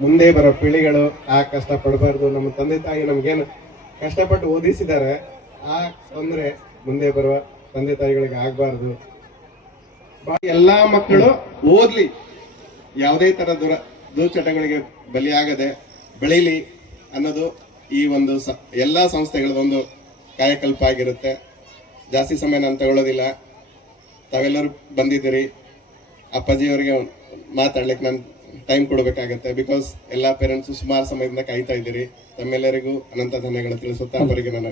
ಮುಂದೆ ಬರೋ ಪೀಳಿಗೆಗಳು ಆ ಕಷ್ಟ ಪಡಬಾರ್ದು. ನಮ್ಮ ತಂದೆ ತಾಯಿ ನಮ್ಗೇನು ಕಷ್ಟಪಟ್ಟು ಓದಿಸಿದ್ದಾರೆ, ಆ ತೊಂದರೆ ಮುಂದೆ ಬರುವ ತಂದೆ ತಾಯಿಗಳಿಗೆ ಆಗ್ಬಾರ್ದು. ಎಲ್ಲಾ ಮಕ್ಕಳು ಓದ್ಲಿ, ಯಾವುದೇ ತರ ದುಶ್ಚಟಗಳಿಗೆ ಬಲಿಯಾಗದೆ ಬೆಳೀಲಿ ಅನ್ನೋದು ಈ ಒಂದು ಎಲ್ಲಾ ಸಂಸ್ಥೆಗಳದೊಂದು ಕಾಯಕಲ್ಪ ಆಗಿರುತ್ತೆ. ಜಾಸ್ತಿ ಸಮಯ ನಾನು ತಗೊಳ್ಳೋದಿಲ್ಲ. ತಾವೆಲ್ಲರೂ ಬಂದಿದ್ದೀರಿ. ಅಪ್ಪಾಜಿಯವರಿಗೆ ಮಾತಾಡ್ಲಿಕ್ಕೆ ನಾನು ಟೈಮ್ ಕೊಡಬೇಕಾಗತ್ತೆ. ಬಿಕಾಸ್ ಎಲ್ಲಾ ಪೇರೆಂಟ್ಸ್ ಸುಮಾರು ಸಮಯದಿಂದ ಕಾಯ್ತಾ ಇದ್ದೀರಿ. ತಮ್ಮೆಲ್ಲರಿಗೂ ಅನಂತ ಧನ್ಯಗಳು ತಿಳಿಸುತ್ತಾ ಅವರಿಗೆ ನಾನು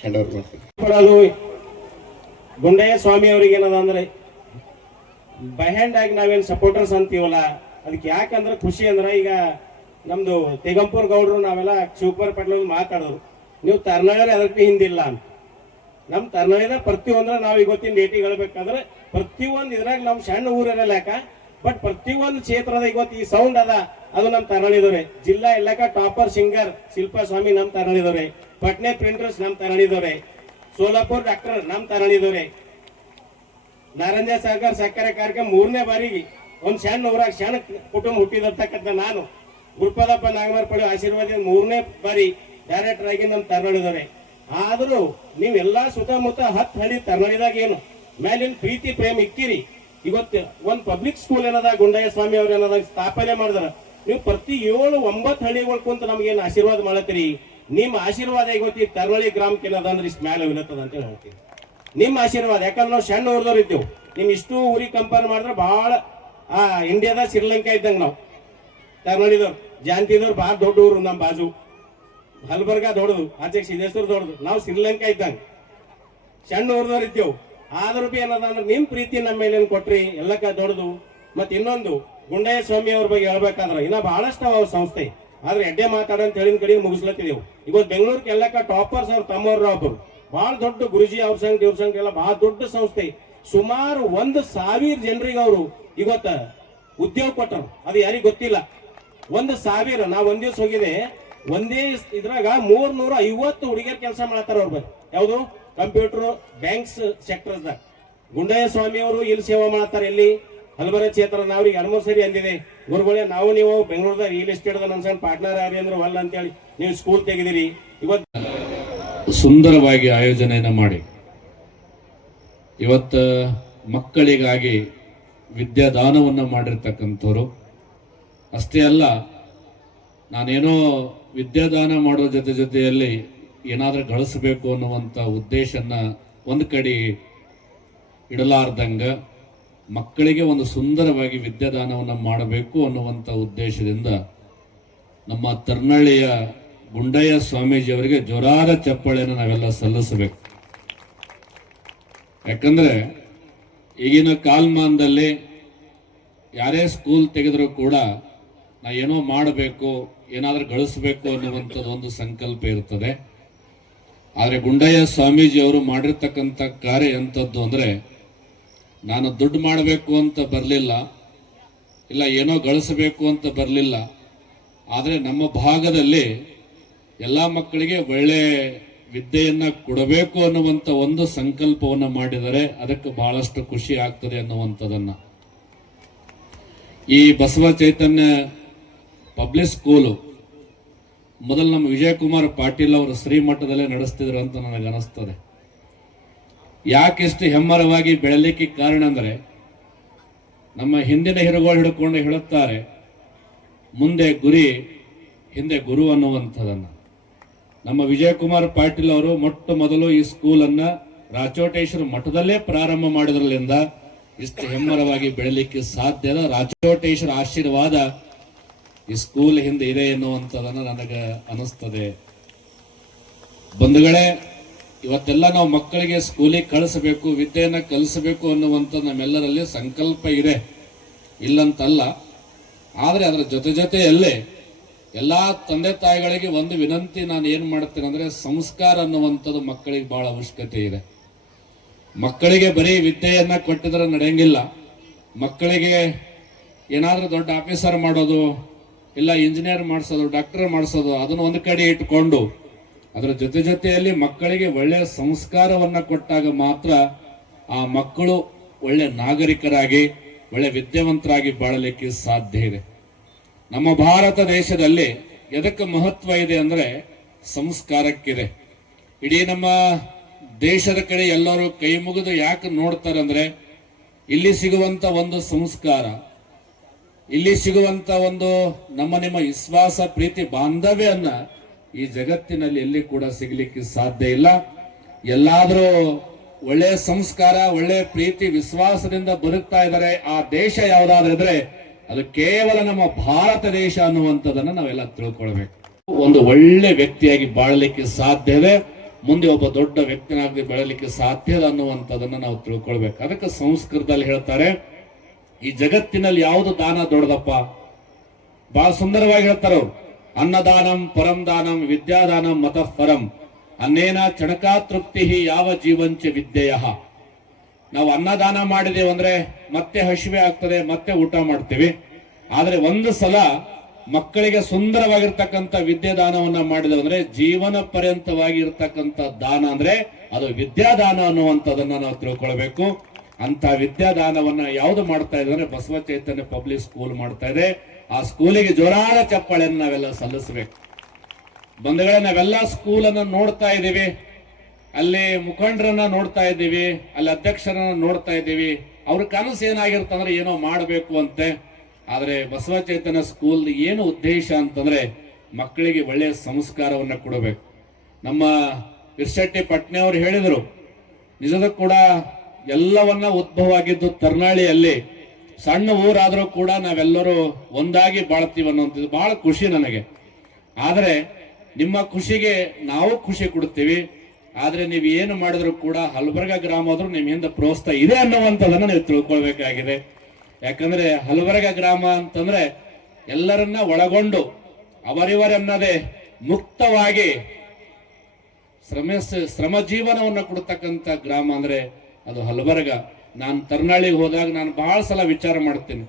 ಹ್ಯಾಂಡ್ ಓವರ್ ಮಾಡ್ತೀನಿ. ಗುಂಡಯ್ಯ ಸ್ವಾಮಿ ಅವ್ರಿಗೆ ಏನದ ಅಂದ್ರೆ ಬಹ್ಯಾಂಡ್ ಆಗಿ ನಾವೇನು ಸಪೋರ್ಟರ್ಸ್ ಅಂತೀವಲ್ಲ, ಅದಕ್ಕೆ ಯಾಕಂದ್ರೆ ಖುಷಿ ಅಂದ್ರೆ ಈಗ ನಮ್ದು ತೆಗಂಪುರ್ ಗೌಡ್ರು ನಾವೆಲ್ಲ ಶಿವಕುಮಾರ್ ಪಾಟೀಲ್ ಮಾತಾಡೋರು, ನೀವು ತರ್ನಾಳಿ ಅದಕ್ಕೆ ಹಿಂದಿಲ್ಲ ಅಂತ. ನಮ್ ತರ್ನಾಳಿದ ಪ್ರತಿಯೊಂದ್ರ ನಾವು ಇವತ್ತಿನ ಡೇಟಿಗೆ ಹೇಳ್ಬೇಕಾದ್ರೆ ಪ್ರತಿಯೊಂದು ಇದ್ರಾಗ ನಮ್ ಸಣ್ಣ ಊರಿರಲ್ಲ ಯಾಕ, ಬಟ್ ಪ್ರತಿಯೊಂದು ಕ್ಷೇತ್ರದ ಇವತ್ತು ಈ ಸೌಂಡ್ ಅದ ಅದು ನಮ್ ತರಳಿದವ್ರೆ. ಜಿಲ್ಲಾ ಇಲಾಖ ಟಾಪರ್ ಸಿಂಗರ್ ಶಿಲ್ಪಾ ಸ್ವಾಮಿ ನಮ್ ತರಳಿದವ್ರೆ, ಪಟ್ನೆ ಪ್ರಿಂಟರ್ಸ್ ನಮ್ ತರಳಿದವ್ರೆ, ಸೋಲಾಪುರ್ ಡಾಕ್ಟರ್ ನಮ್ ತರಳಿದವ್ರೆ, ನಾರಂಜ ಸಾಗರ್ ಸಕ್ಕರೆ ಕಾರ್ಯಕ್ರಮ 3ನೇ ಬಾರಿಗೆ ಒಂದ್ ಸಣ್ಣ ಊರಾಗ ಸಣ್ಣ ಕುಟುಂಬ ಹುಟ್ಟಿದರ್ತಕ್ಕಂಥ ನಾನು ಗುರುಪಾದಪ್ಪ ನಾಗಮಾರ್ ಪಡೆಯುವ ಆಶೀರ್ವಾದ 3ನೇ ಬಾರಿ ಡೈರೆಕ್ಟರ್ ಆಗಿ ನಮ್ ತರಳಿದವ್ರೆ. ಆದ್ರೂ ನೀವೆಲ್ಲಾ ಸುತ್ತಮುತ್ತ 10 ಹಳ್ಳಿ ತರಳಿದಾಗ ಏನು ಮೇಲಿನ ಪ್ರೀತಿ ಪ್ರೇಮ ಇಕ್ಕಿರಿ. ಇವತ್ತು ಒಂದ್ ಪಬ್ಲಿಕ್ ಸ್ಕೂಲ್ ಏನದ ಗುಂಡಯ್ಯ ಸ್ವಾಮಿ ಅವ್ರ ಏನದ ಸ್ಥಾಪನೆ ಮಾಡಿದಾರ. ನೀವು ಪ್ರತಿ 7-9 ಹಳ್ಳಿಗಳು ಕುಂತ ನಮ್ಗೇನು ಆಶೀರ್ವಾದ ಮಾಡತ್ತೀರಿ. ನಿಮ್ಮ ಆಶೀರ್ವಾದ ಇವತ್ತು ತರಳಿ ಗ್ರಾಮಕ್ಕೆ ಏನದ ಅಂದ್ರೆ ಇಷ್ಟು ಮ್ಯಾಲ ವಿಲತ್ತದ ಅಂತ ಹೇಳ್ತೀವಿ. ನಿಮ್ಮ ಆಶೀರ್ವಾದ, ಯಾಕಂದ್ರೆ ನಾವು ಸಣ್ಣ ಊರ್ದವ್ರು ಇದ್ದೇವೆ. ನಿಮ್ ಇಷ್ಟು ಊರಿಗೆ ಕಂಪೇರ್ ಮಾಡಿದ್ರೆ ಬಹಳ ಇಂಡಿಯಾದ ಶ್ರೀಲಂಕಾ ಇದ್ದಂಗ ನಾವು ತರಳಿದವ್ರು. ಜಾಂತಿದವ್ರು ಬಹಳ ದೊಡ್ಡ ಊರು, ನಮ್ಮ ಬಾಜು ಹಲ್ಬರ್ಗ ದೊಡ್ಡದು, ಆಚೆ ಸಿದ್ದೇಶ್ವರ ದೊಡ್ಡದು, ನಾವು ಶ್ರೀಲಂಕಾ ಇದ್ದಂಗ ಸಣ್ಣ ಊರ್ದವ್ರು ಇದ್ದೇವು. ಆದ್ರೂ ಬಿ ಏನದ ಅಂದ್ರೆ ನಿಮ್ ಪ್ರೀತಿ ನಮ್ಮ ಮೇಲೆ ಕೊಟ್ರಿ ಎಲ್ಲಕ್ಕ ದೊಡ್ಡದು. ಮತ್ ಇನ್ನೊಂದು ಗುಂಡಯ್ಯ ಸ್ವಾಮಿ ಅವ್ರ ಬಗ್ಗೆ ಹೇಳ್ಬೇಕಾದ್ರೆ ಇನ್ನ ಬಹಳಷ್ಟು ಅವ್ರ ಸಂಸ್ಥೆ, ಆದ್ರೆ ಎಡ್ಡೆ ಮಾತಾಡಂತ ಹೇಳಿದ ಕಡೆ ಮುಗಿಸ್ಲತ್ತಿದೆವು. ಇವತ್ತು ಬೆಂಗಳೂರಿಗೆ ಎಲ್ಲಕ್ಕ ಟಾಪರ್ಸ್ ಅವ್ರ ತಮ್ಮವ್ರ ಒಬ್ಬರು ಬಹಳ ದೊಡ್ಡ ಗುರುಜಿ ಅವ್ರ ಸಂಘ ಇವ್ರ ಸಂಘ ಎಲ್ಲ ಬಹಳ ದೊಡ್ಡ ಸಂಸ್ಥೆ. ಸುಮಾರು 1,000 ಜನರಿಗೆ ಅವರು ಇವತ್ತ ಉದ್ಯೋಗ ಕೊಟ್ಟರು. ಅದು ಯಾರಿಗ ಗೊತ್ತಿಲ್ಲ. 1,000 ನಾ ಒಂದ್ ದಿವ್ಸ ಹೋಗಿದೆ, ಒಂದೇ ಇದ್ರಾಗ 350 ಹುಡುಗಿಯರ್ ಕೆಲಸ ಮಾಡ್ತಾರ ಅವ್ರ ಬಗ್ಗೆ. ಯಾವುದು ಕಂಪ್ಯೂಟರ್ ಬ್ಯಾಂಕ್ಸ್ ಸೆಕ್ಟರ್ಸ್ದಾಗ ಗುಂಡಯ್ಯ ಸ್ವಾಮಿ ಅವರು ಇಲ್ಲಿ ಸೇವಾ ಮಾಡ್ತಾರೆ. ಎಲ್ಲಿ ಹಲಬರ ಕ್ಷೇತ್ರ. ನಾವ್ರಿಗೆ 2-3 ಸರಿ ಅಂದಿದೆ, ಗುರುಗಳೇ ನಾವು ನೀವು ಬೆಂಗಳೂರದ ರಿಯಲ್ ಎಸ್ಟೇಟ್ ನನ್ನ ಸಣ್ಣ ಪಾರ್ಟ್ನರ್ ಯಾರಿ ಅಂದ್ರೆ ಒಲ್ಲ ಅಂತೇಳಿ ನೀವು ಸ್ಕೂಲ್ ತೆಗೆದಿರಿ. ಇವತ್ತು ಸುಂದರವಾಗಿ ಆಯೋಜನೆಯನ್ನು ಮಾಡಿ ಇವತ್ತು ಮಕ್ಕಳಿಗಾಗಿ ವಿದ್ಯಾದಾನವನ್ನು ಮಾಡಿರ್ತಕ್ಕಂಥವ್ರು. ಅಷ್ಟೇ ಅಲ್ಲ, ನಾನೇನೋ ವಿದ್ಯಾದಾನ ಮಾಡೋ ಜೊತೆಯಲ್ಲಿ ಏನಾದರೂ ಗಳಿಸಬೇಕು ಅನ್ನುವಂಥ ಉದ್ದೇಶನ ಒಂದು ಕಡೆ ಇಡಲಾರ್ದಂಗ ಮಕ್ಕಳಿಗೆ ಒಂದು ಸುಂದರವಾಗಿ ವಿದ್ಯಾದಾನವನ್ನು ಮಾಡಬೇಕು ಅನ್ನುವಂಥ ಉದ್ದೇಶದಿಂದ ನಮ್ಮ ತರ್ನಳ್ಳಿಯ ಗುಂಡಯ್ಯ ಸ್ವಾಮೀಜಿಯವರಿಗೆ ಜೋರಾದ ಚಪ್ಪಾಳೆಯನ್ನು ನಾವೆಲ್ಲ ಸಲ್ಲಿಸಬೇಕು. ಯಾಕಂದ್ರೆ ಈಗಿನ ಕಾಲಮಾನದಲ್ಲಿ ಯಾರೇ ಸ್ಕೂಲ್ ತೆಗೆದರೂ ಕೂಡ ನಾ ಏನೋ ಮಾಡಬೇಕು, ಏನಾದರೂ ಗಳಿಸಬೇಕು ಅನ್ನುವಂಥದ್ದು ಒಂದು ಸಂಕಲ್ಪ ಇರ್ತದೆ. ಆದರೆ ಗುಂಡಯ್ಯ ಸ್ವಾಮೀಜಿ ಅವರು ಮಾಡಿರ್ತಕ್ಕಂಥ ಕಾರ್ಯ ಎಂಥದ್ದು ಅಂದರೆ, ನಾನು ದುಡ್ಡು ಮಾಡಬೇಕು ಅಂತ ಬರಲಿಲ್ಲ, ಇಲ್ಲ ಏನೋ ಗಳಿಸಬೇಕು ಅಂತ ಬರಲಿಲ್ಲ, ಆದರೆ ನಮ್ಮ ಭಾಗದಲ್ಲಿ ಎಲ್ಲ ಮಕ್ಕಳಿಗೆ ಒಳ್ಳೆ ವಿದ್ಯೆಯನ್ನ ಕೊಡಬೇಕು ಅನ್ನುವಂಥ ಒಂದು ಸಂಕಲ್ಪವನ್ನು ಮಾಡಿದರೆ ಅದಕ್ಕೆ ಬಹಳಷ್ಟು ಖುಷಿ ಆಗ್ತದೆ ಅನ್ನುವಂಥದ್ದನ್ನ ಈ ಬಸವ ಚೈತನ್ಯ ಪಬ್ಲಿಕ್ ಸ್ಕೂಲು ಮೊದಲು ನಮ್ಮ ವಿಜಯಕುಮಾರ್ ಪಾಟೀಲ್ ಅವರು ಶ್ರೀಮಠದಲ್ಲೇ ನಡೆಸ್ತಿದ್ರು ಅಂತ ನನಗೆ ಅನಿಸ್ತದೆ. ಯಾಕೆಷ್ಟು ಹೆಮ್ಮರವಾಗಿ ಬೆಳಲಿಕ್ಕೆ ಕಾರಣ ಅಂದರೆ, ನಮ್ಮ ಹಿಂದಿನ ಹಿರುಗಳು ಹಿಡ್ಕೊಂಡು ಹೇಳುತ್ತಾರೆ, ಮುಂದೆ ಗುರಿ ಹಿಂದೆ ಗುರು ಅನ್ನುವಂಥದ್ದನ್ನು. ನಮ್ಮ ವಿಜಯಕುಮಾರ್ ಪಾಟೀಲ್ ಅವರು ಮೊಟ್ಟ ಮೊದಲು ಈ ಸ್ಕೂಲನ್ನ ರಾಚೋಟೇಶ್ವರ ಮಠದಲ್ಲೇ ಪ್ರಾರಂಭ ಮಾಡಿದ್ರಲ್ಲಿಂದ ಇಷ್ಟು ಹೆಮ್ಮರವಾಗಿ ಬೆಳಲಿಕ್ಕೆ ಸಾಧ್ಯ. ರಾಚೋಟೇಶ್ವರ ಆಶೀರ್ವಾದ ಈ ಸ್ಕೂಲ್ ಹಿಂದೆ ಇದೆ ಎನ್ನುವಂಥದ್ದನ್ನು ನನಗೆ ಅನಿಸ್ತದೆ. ಬಂಧುಗಳೇ, ಇವತ್ತೆಲ್ಲ ನಾವು ಮಕ್ಕಳಿಗೆ ಸ್ಕೂಲಿಗೆ ಕಳಿಸಬೇಕು, ವಿದ್ಯೆಯನ್ನ ಕಲಿಸಬೇಕು ಅನ್ನುವಂಥ ನಮ್ಮೆಲ್ಲರಲ್ಲಿ ಸಂಕಲ್ಪ ಇದೆ, ಇಲ್ಲಂತಲ್ಲ. ಆದರೆ ಅದರ ಜೊತೆಯಲ್ಲೇ ಎಲ್ಲಾ ತಂದೆ ತಾಯಿಗಳಿಗೆ ಒಂದು ವಿನಂತಿ ನಾನು ಏನು ಮಾಡ್ತೇನೆ ಅಂದ್ರೆ, ಸಂಸ್ಕಾರ ಅನ್ನುವಂಥದ್ದು ಮಕ್ಕಳಿಗೆ ಬಹಳ ಅವಶ್ಯಕತೆ ಇದೆ. ಮಕ್ಕಳಿಗೆ ಬರೀ ವಿದ್ಯೆಯನ್ನ ಕೊಟ್ಟಿದ್ರೆ ನಡೆಯಂಗಿಲ್ಲ. ಮಕ್ಕಳಿಗೆ ಏನಾದ್ರೂ ದೊಡ್ಡ ಆಫೀಸರ್ ಮಾಡೋದು, ಇಲ್ಲ ಇಂಜಿನಿಯರ್ ಮಾಡಿಸೋದು, ಡಾಕ್ಟರ್ ಮಾಡಿಸೋದು, ಅದನ್ನು ಒಂದು ಕಡೆ ಇಟ್ಕೊಂಡು ಅದರ ಜೊತೆಯಲ್ಲಿ ಮಕ್ಕಳಿಗೆ ಒಳ್ಳೆಯ ಸಂಸ್ಕಾರವನ್ನ ಕೊಟ್ಟಾಗ ಮಾತ್ರ ಆ ಮಕ್ಕಳು ಒಳ್ಳೆ ನಾಗರಿಕರಾಗಿ ಒಳ್ಳೆ ವಿದ್ಯಾವಂತರಾಗಿ ಬಾಳಲಿಕ್ಕೆ ಸಾಧ್ಯ ಇದೆ. ನಮ್ಮ ಭಾರತ ದೇಶದಲ್ಲಿ ಎದಕ್ಕೆ ಮಹತ್ವ ಇದೆ ಅಂದ್ರೆ ಸಂಸ್ಕಾರಕ್ಕಿದೆ. ಇಡೀ ನಮ್ಮ ದೇಶದ ಕಡೆ ಎಲ್ಲರೂ ಕೈ ಮುಗಿದು ಯಾಕೆ ನೋಡ್ತಾರೆ ಅಂದ್ರೆ ಇಲ್ಲಿ ಸಿಗುವಂತ ಒಂದು ಸಂಸ್ಕಾರ, ಇಲ್ಲಿ ಸಿಗುವಂತ ಒಂದು ನಿಮ್ಮ ವಿಶ್ವಾಸ, ಪ್ರೀತಿ, ಬಾಂಧವ್ಯವನ್ನ ಈ ಜಗತ್ತಿನಲ್ಲಿ ಎಲ್ಲಿ ಕೂಡ ಸಿಗ್ಲಿಕ್ಕೆ ಸಾಧ್ಯ ಇಲ್ಲ. ಎಲ್ಲಾದ್ರೂ ಒಳ್ಳೆಯ ಸಂಸ್ಕಾರ, ಒಳ್ಳೆಯ ಪ್ರೀತಿ, ವಿಶ್ವಾಸದಿಂದ ಬದುಕ್ತಾ ಇದ್ದಾರೆ ಆ ದೇಶ ಯಾವ್ದಾದ್ರೆ ಅದು ಕೇವಲ ನಮ್ಮ ಭಾರತ ದೇಶ ಅನ್ನುವಂಥದ್ದನ್ನ ನಾವೆಲ್ಲ ತಿಳ್ಕೊಳ್ಬೇಕು. ಒಂದು ಒಳ್ಳೆ ವ್ಯಕ್ತಿಯಾಗಿ ಬಾಳಲಿಕ್ಕೆ ಸಾಧ್ಯದೆ, ಮುಂದೆ ಒಬ್ಬ ದೊಡ್ಡ ವ್ಯಕ್ತಿನಾಗಿ ಬೆಳಲಿಕ್ಕೆ ಸಾಧ್ಯ ಅನ್ನುವಂಥದ್ದನ್ನ ನಾವು ತಿಳ್ಕೊಳ್ಬೇಕು. ಅದಕ್ಕೆ ಸಂಸ್ಕೃತದಲ್ಲಿ ಹೇಳ್ತಾರೆ, ಈ ಜಗತ್ತಿನಲ್ಲಿ ಯಾವುದು ದಾನ ದೊಡ್ಡದಪ್ಪ, ಬಹಳ ಸುಂದರವಾಗಿ ಹೇಳ್ತಾರೆ ಅವರು. ಅನ್ನದಾನಂ ಪರಂ ದಾನಂ ವಿದ್ಯಾದಾನಂ ಮತಃ ಪರಂ ಅನ್ನೇನ ಚಣಕಾ ತೃಪ್ತಿ ಯಾವ ಜೀವಂಚ ವಿದ್ಯೆಯ. ನಾವು ಅನ್ನದಾನ ಮಾಡಿದೇವು ಅಂದ್ರೆ ಮತ್ತೆ ಹಸಿವೆ ಆಗ್ತದೆ, ಮತ್ತೆ ಊಟ ಮಾಡ್ತೀವಿ. ಆದ್ರೆ ಒಂದು ಸಲ ಮಕ್ಕಳಿಗೆ ಸುಂದರವಾಗಿರ್ತಕ್ಕಂಥ ವಿದ್ಯಾದಾನವನ್ನ ಮಾಡಿದೆವು ಅಂದ್ರೆ ಜೀವನ ಪರ್ಯಂತವಾಗಿ ಇರ್ತಕ್ಕಂಥ ದಾನ ಅಂದ್ರೆ ಅದು ವಿದ್ಯಾದಾನ ಅನ್ನುವಂಥದ್ದನ್ನ ನಾವು ತಿಳ್ಕೊಳ್ಬೇಕು. ಅಂತ ವಿದ್ಯಾದಾನವನ್ನ ಯಾವ್ದು ಮಾಡ್ತಾ ಇದೆ ಅಂದ್ರೆ ಬಸವ ಚೈತನ್ಯ ಪಬ್ಲಿಕ್ ಸ್ಕೂಲ್ ಮಾಡ್ತಾ ಇದೆ. ಆ ಸ್ಕೂಲಿಗೆ ಜೋರಾದ ಚಪ್ಪಾಳೆಯನ್ನು ನಾವೆಲ್ಲ ಸಲ್ಲಿಸಬೇಕು. ಬಂಧುಗಳೇ, ನಾವೆಲ್ಲ ಸ್ಕೂಲನ್ನು ನೋಡ್ತಾ ಇದ್ದೀವಿ, ಅಲ್ಲಿ ಮುಖಂಡರನ್ನ ನೋಡ್ತಾ ಇದ್ದೀವಿ, ಅಲ್ಲಿ ಅಧ್ಯಕ್ಷರನ್ನ ನೋಡ್ತಾ ಇದ್ದೀವಿ. ಅವ್ರ ಕನಸು ಏನಾಗಿರ್ತಂದ್ರೆ ಏನೋ ಮಾಡಬೇಕು ಅಂತೆ. ಆದ್ರೆ ಬಸವ ಚೈತನ್ಯ ಸ್ಕೂಲ್ ಏನು ಉದ್ದೇಶ ಅಂತಂದ್ರೆ ಮಕ್ಕಳಿಗೆ ಒಳ್ಳೆಯ ಸಂಸ್ಕಾರವನ್ನ ಕೊಡಬೇಕು. ನಮ್ಮ ಇರ್ಶೆಟ್ಟಿ ಪಟ್ನೆ ಅವರು ಹೇಳಿದರು, ನಿಜದ ಕೂಡ ಎಲ್ಲವನ್ನ ಉದ್ಭವ ಆಗಿದ್ದು ತರ್ನಾಳಿಯಲ್ಲಿ. ಸಣ್ಣ ಊರಾದ್ರೂ ಕೂಡ ನಾವೆಲ್ಲರೂ ಒಂದಾಗಿ ಬಾಳ್ತೀವಿ ಅನ್ನೋಂಥದ್ದು ಬಹಳ ಖುಷಿ ನನಗೆ. ಆದ್ರೆ ನಿಮ್ಮ ಖುಷಿಗೆ ನಾವು ಖುಷಿ ಕೊಡ್ತೀವಿ. ಆದ್ರೆ ನೀವು ಏನು ಮಾಡಿದ್ರು ಕೂಡ ಹಲಬರ್ಗ ಗ್ರಾಮ ಆದ್ರೂ ನಿಮ್ ಹಿಂದೆ ಪ್ರೋತ್ಸಾಹ ಇದೆ ಅನ್ನುವಂಥದ್ದನ್ನ ನೀವು ತಿಳ್ಕೊಳ್ಬೇಕಾಗಿದೆ. ಯಾಕಂದ್ರೆ ಹಲಬರ್ಗ ಗ್ರಾಮ ಅಂತಂದ್ರೆ ಎಲ್ಲರನ್ನ ಒಳಗೊಂಡು ಅವರಿವರನ್ನದೇ ಮುಕ್ತವಾಗಿ ಶ್ರಮ ಜೀವನವನ್ನ ಕೊಡ್ತಕ್ಕಂಥ ಗ್ರಾಮ ಅಂದ್ರೆ ಅದು ಹಲಬರ್ಗ. ನಾನು ತರ್ನಾಳಿಗೆ ಹೋದಾಗ ನಾನು ಬಹಳ ಸಲ ವಿಚಾರ ಮಾಡ್ತೀನಿ,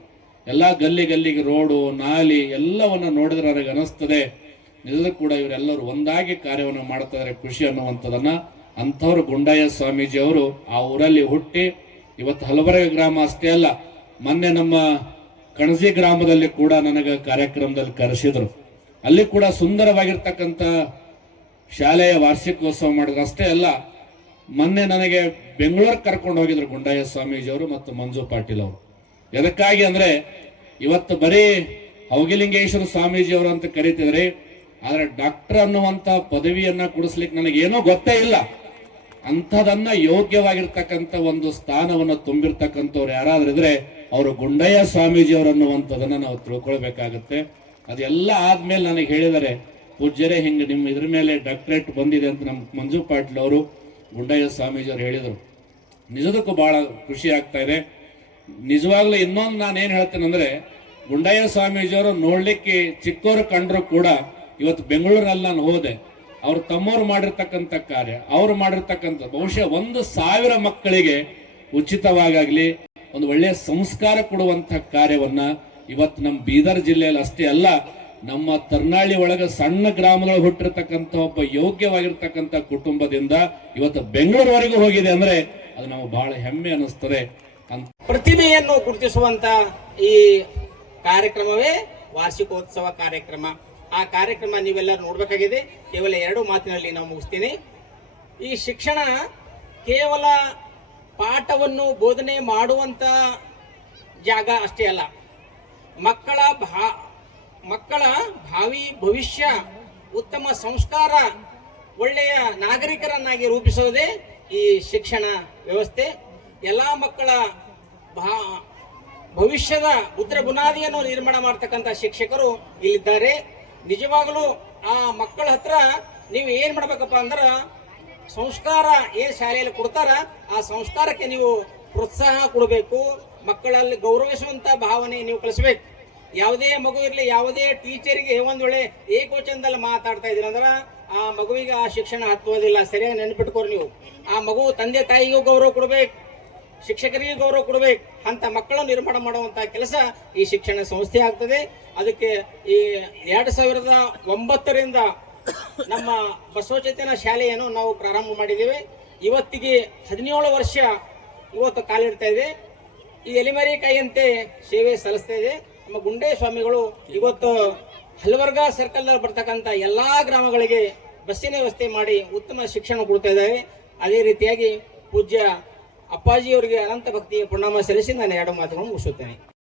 ಎಲ್ಲಾ ಗಲ್ಲಿಗೆ ರೋಡು ನಾಲಿ ಎಲ್ಲವನ್ನ ನೋಡಿದ್ರೆ ನನಗೆ ಅನಿಸ್ತದೆ ನಿಜಕ್ಕೂ ಕೂಡ ಇವರೆಲ್ಲರೂ ಒಂದಾಗಿ ಕಾರ್ಯವನ್ನು ಮಾಡ್ತಾ ಇದ್ದಾರೆ, ಖುಷಿ ಅನ್ನುವಂಥದ್ದನ್ನ. ಅಂಥವ್ರು ಗುಂಡಯ್ಯ ಸ್ವಾಮೀಜಿ ಅವರು ಆ ಊರಲ್ಲಿ ಹುಟ್ಟಿ ಇವತ್ತು ಹಲಬರ್ಗ ಗ್ರಾಮ ಅಷ್ಟೇ ಅಲ್ಲ, ಮೊನ್ನೆ ನಮ್ಮ ಕಣಜಿ ಗ್ರಾಮದಲ್ಲಿ ಕೂಡ ನನಗೆ ಕಾರ್ಯಕ್ರಮದಲ್ಲಿ ಕರೆಸಿದ್ರು. ಅಲ್ಲಿ ಕೂಡ ಸುಂದರವಾಗಿರ್ತಕ್ಕಂಥ ಶಾಲೆಯ ವಾರ್ಷಿಕೋತ್ಸವ ಮಾಡಿದ್ರು. ಅಷ್ಟೇ ಅಲ್ಲ, ಮೊನ್ನೆ ನನಗೆ ಬೆಂಗಳೂರಿಗೆ ಕರ್ಕೊಂಡು ಹೋಗಿದ್ರು ಗುಂಡಯ್ಯ ಸ್ವಾಮೀಜಿ ಅವರು ಮತ್ತು ಮಂಜು ಪಾಟೀಲ್ ಅವರು. ಎದಕ್ಕಾಗಿ ಅಂದ್ರೆ ಇವತ್ತು ಬರೀ ಅವಗಿಲಿಂಗೇಶ್ವರ ಸ್ವಾಮೀಜಿ ಅವರು ಅಂತ ಕರೀತಿದ್ರಿ, ಆದ್ರೆ ಡಾಕ್ಟರ್ ಅನ್ನುವಂತ ಪದವಿಯನ್ನ ಕೊಡಿಸ್ಲಿಕ್ಕೆ ನನಗೇನೋ ಗೊತ್ತೇ ಇಲ್ಲ. ಅಂಥದನ್ನ ಯೋಗ್ಯವಾಗಿರ್ತಕ್ಕಂಥ ಒಂದು ಸ್ಥಾನವನ್ನ ತುಂಬಿರ್ತಕ್ಕಂಥವ್ರು ಯಾರಾದ್ರೂ ಇದ್ರೆ ಅವರು ಗುಂಡಯ್ಯ ಸ್ವಾಮೀಜಿ ಅವರು ಅನ್ನುವಂಥದನ್ನ ನಾವು ತಿಳ್ಕೊಳ್ಬೇಕಾಗತ್ತೆ. ಅದೆಲ್ಲ ಆದ್ಮೇಲೆ ನನಗೆ ಹೇಳಿದರೆ, ಪೂಜ್ಯರೇ ಹಿಂಗೆ ನಿಮ್ಮ ಇದ್ರ ಮೇಲೆ ಡಾಕ್ಟರೇಟ್ ಬಂದಿದೆ ಅಂತ ನಮ್ಮ ಮಂಜು ಪಾಟೀಲ್ ಅವರು ಗುಂಡಯ್ಯ ಸ್ವಾಮೀಜಿ ಅವರು ಹೇಳಿದರು. ನಿಜದಕ್ಕೂ ಬಹಳ ಖುಷಿ ಆಗ್ತಾ ಇದೆ. ನಿಜವಾಗ್ಲೂ ಇನ್ನೊಂದು ನಾನು ಏನ್ ಹೇಳ್ತೇನೆ ಅಂದ್ರೆ, ಗುಂಡಯ್ಯ ಸ್ವಾಮೀಜಿಯವರು ನೋಡ್ಲಿಕ್ಕೆ ಚಿಕ್ಕವರು ಕಂಡ್ರು ಕೂಡ ಇವತ್ತು ಬೆಂಗಳೂರಿನಲ್ಲಿ ನಾನು ಹೋದೆ, ಅವ್ರ ತಮ್ಮವ್ರು ಮಾಡಿರ್ತಕ್ಕಂಥ ಕಾರ್ಯ, ಅವ್ರು ಮಾಡಿರ್ತಕ್ಕಂಥ ಬಹುಶಃ 1,000 ಮಕ್ಕಳಿಗೆ ಉಚಿತವಾಗಲಿ ಒಂದು ಒಳ್ಳೆಯ ಸಂಸ್ಕಾರ ಕೊಡುವಂತ ಕಾರ್ಯವನ್ನ ಇವತ್ತು ನಮ್ಮ ಬೀದರ್ ಜಿಲ್ಲೆಯಲ್ಲಿ ಅಷ್ಟೇ ಅಲ್ಲ, ನಮ್ಮ ತರ್ನಾಳಿ ಒಳಗ ಸಣ್ಣ ಗ್ರಾಮಗಳು ಹುಟ್ಟಿರ್ತಕ್ಕಂಥ ಒಬ್ಬ ಯೋಗ್ಯವಾಗಿರ್ತಕ್ಕಂಥ ಕುಟುಂಬದಿಂದ ಇವತ್ತು ಬೆಂಗಳೂರುವರೆಗೂ ಹೋಗಿದೆ ಅಂದ್ರೆ ಅದು ನಾವು ಬಹಳ ಹೆಮ್ಮೆ ಅನಿಸ್ತದೆ. ಪ್ರತಿಭೆಯನ್ನು ಗುರುತಿಸುವಂತ ಈ ಕಾರ್ಯಕ್ರಮವೇ ವಾರ್ಷಿಕೋತ್ಸವ ಕಾರ್ಯಕ್ರಮ. ಆ ಕಾರ್ಯಕ್ರಮ ನೀವೆಲ್ಲರೂ ನೋಡ್ಬೇಕಾಗಿದೆ. ಕೇವಲ 2 ಮಾತಿನಲ್ಲಿ ನಾವು ಮುಗಿಸ್ತೀನಿ. ಈ ಶಿಕ್ಷಣ ಕೇವಲ ಪಾಠವನ್ನು ಬೋಧನೆ ಮಾಡುವಂತ ಜಾಗ ಅಷ್ಟೇ ಅಲ್ಲ, ಮಕ್ಕಳ ಭಾವಿ ಭವಿಷ್ಯ, ಉತ್ತಮ ಸಂಸ್ಕಾರ, ಒಳ್ಳೆಯ ನಾಗರಿಕರನ್ನಾಗಿ ರೂಪಿಸುವುದೇ ಈ ಶಿಕ್ಷಣ ವ್ಯವಸ್ಥೆ. ಎಲ್ಲಾ ಮಕ್ಕಳ ಭವಿಷ್ಯದ ಉತ್ತರ ಬುನಾದಿಯನ್ನು ನಿರ್ಮಾಣ ಮಾಡತಕ್ಕಂಥ ಶಿಕ್ಷಕರು ಇಲ್ಲಿದ್ದಾರೆ. ನಿಜವಾಗಲೂ ಆ ಮಕ್ಕಳ ಹತ್ರ ನೀವು ಏನ್ ಮಾಡ್ಬೇಕಪ್ಪ ಅಂದ್ರ, ಸಂಸ್ಕಾರ ಏನ್ ಶಾಲೆಯಲ್ಲಿ ಕೊಡ್ತಾರ ಆ ಸಂಸ್ಕಾರಕ್ಕೆ ನೀವು ಪ್ರೋತ್ಸಾಹ ಕೊಡಬೇಕು. ಮಕ್ಕಳಲ್ಲಿ ಗೌರವಿಸುವಂತ ಭಾವನೆ ನೀವು ಕಲಿಸಬೇಕು. ಯಾವುದೇ ಮಗು ಇರಲಿ, ಯಾವುದೇ ಟೀಚರಿಗೆ ಒಂದ್ ವೇಳೆ ಏಕವಚನದಲ್ಲಿ ಮಾತಾಡ್ತಾ ಇದ್ದೀರ ಅಂದ್ರ ಆ ಮಗುವಿಗೆ ಆ ಶಿಕ್ಷಣ ಹತ್ತುವುದಿಲ್ಲ. ಸರಿಯಾಗಿ ನೆನ್ಪಿಟ್ಕೋರಿ ನೀವು. ಆ ಮಗು ತಂದೆ ತಾಯಿಗೂ ಗೌರವ ಕೊಡ್ಬೇಕು, ಶಿಕ್ಷಕರಿಗೆ ಗೌರವ ಕೊಡ್ಬೇಕು. ಅಂತ ಮಕ್ಕಳನ್ನು ನಿರ್ಮಾಣ ಮಾಡುವಂತ ಕೆಲಸ ಈ ಶಿಕ್ಷಣ ಸಂಸ್ಥೆ ಆಗ್ತದೆ. ಅದಕ್ಕೆ ಈ 2009ರಿಂದ ನಮ್ಮ ಬಸವ ಚೈತನ್ಯ ಶಾಲೆಯನ್ನು ನಾವು ಪ್ರಾರಂಭ ಮಾಡಿದ್ದೇವೆ. ಇವತ್ತಿಗೆ 17 ವರ್ಷ ಇವತ್ತು ಕಾಲಿಡ್ತಾ ಇದೆ. ಈ ಎಲಿಮರಿ ಕೈಯಂತೆ ಸೇವೆ ಸಲ್ಲಿಸ್ತಾ ಇದೆ. ನಮ್ಮ ಗುಂಡೇ ಸ್ವಾಮಿಗಳು ಇವತ್ತು ಹಲವರ್ಗ ಸರ್ಕಲ್ನಲ್ಲಿ ಬರ್ತಕ್ಕಂಥ ಎಲ್ಲಾ ಗ್ರಾಮಗಳಿಗೆ ಬಸ್ಸಿನ ವ್ಯವಸ್ಥೆ ಮಾಡಿ ಉತ್ತಮ ಶಿಕ್ಷಣ ಕೊಡ್ತಾ ಇದ್ದಾರೆ. ಅದೇ ರೀತಿಯಾಗಿ ಪೂಜ್ಯ ಅಪ್ಪಾಜಿಯವರಿಗೆ ಅನಂತ ಭಕ್ತಿಯ ಪ್ರಣಾಮ ಸಲ್ಲಿಸಿ ನಾನು ಎರಡು ಮಾತುಗಳನ್ನು ಮುಗಿಸುತ್ತೇನೆ.